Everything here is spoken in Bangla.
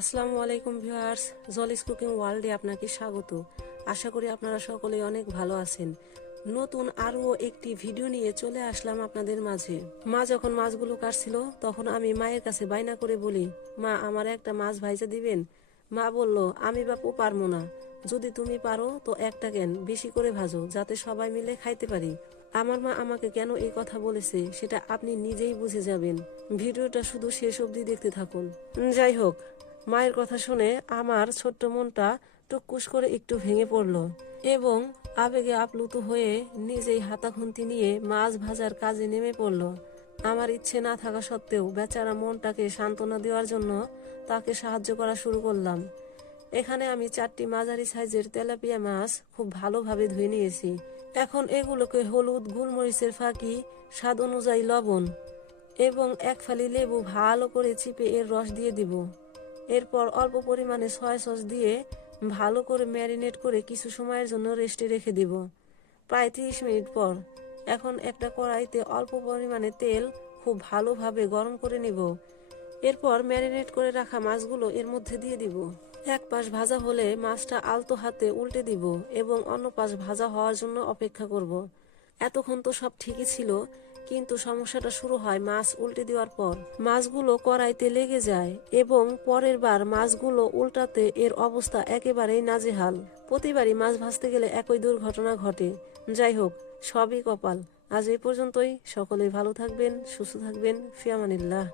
আসসালামু আলাইকুম ভিউয়ার্স, জলিস কুকিং ওয়ার্ল্ডে আপনাকে স্বাগত। আশা করি আপনারা সকলেই অনেক ভালো আছেন। নতুন আরও একটি ভিডিও নিয়ে চলে আসলাম আপনাদের মাঝে। মা যখন মাছগুলো কাটছিল তখন আমি মায়ের কাছে বায়না করে বলি, মা আমার একটা মাছ ভাইজা দিবেন। মা বলল, আমি বাপু পারবো না, যদি তুমি পারো তো একটা কেন বেশি করে ভাজো, যাতে সবাই মিলে খাইতে পারি। আমার মা আমাকে কেন এই কথা বলেছে সেটা আপনি নিজেই বুঝে যাবেন। ভিডিওটা শুধু শেষ অবধি দেখতে থাকুন। যাই হোক, মায়ের কথা শুনে আমার ছোট্ট মনটা টুকুস করে একটু ভেঙে পড়ল এবং আবেগে আপ্লুত হয়ে নিজেই হাতা খুন্তি নিয়ে মাছ ভাজার কাজে নেমে পড়ল। আমার ইচ্ছে না থাকা সত্ত্বেও বেচারা মনটাকে সান্ত্বনা দেওয়ার জন্য তাকে সাহায্য করা শুরু করলাম। এখানে আমি 4টি মাঝারি সাইজের তেলাপিয়া মাছ খুব ভালোভাবে ধুয়ে নিয়েছি। এখন এগুলোকে হলুদ, গোলমরিচের ফাঁকি, স্বাদ অনুযায়ী লবণ এবং 1 ফালি লেবু ভালো করে চিপে এর রস দিয়ে দিব। এরপর অল্প পরিমাণে সয়া সস দিয়ে ভালো করে ম্যারিনেট করে কিছু সময়ের জন্য রেস্টে রেখে দিব। প্রায় 30 মিনিট পর এখন একটা কড়াইতে অল্প পরিমাণে তেল খুব ভালোভাবে গরম করে নিব। এরপর ম্যারিনেট করে রাখা মাছগুলো এর মধ্যে দিয়ে দিব। এক পাশ ভাজা হলে মাছটা আলতো হাতে উল্টে দিব এবং অন্য পাশ ভাজা হওয়ার জন্য অপেক্ষা করব। এতক্ষণ তো সব ঠিকই ছিল, কিন্তু সমস্যাটা শুরু হয় মাছ উল্টে দেওয়ার পর। মাছগুলো কড়াইতে লেগে যায় এবং পরের বার মাছগুলো উল্টাতে এর অবস্থা একেবারেই নাজেহাল। প্রতিবারই মাছ ভাজতে গেলে একই দুর্ঘটনা ঘটে। যাই হোক, সবই কপাল। আজ এই পর্যন্তই। সকলেই ভালো থাকবেন, সুস্থ থাকবেন। ফি আমানিল্লাহ।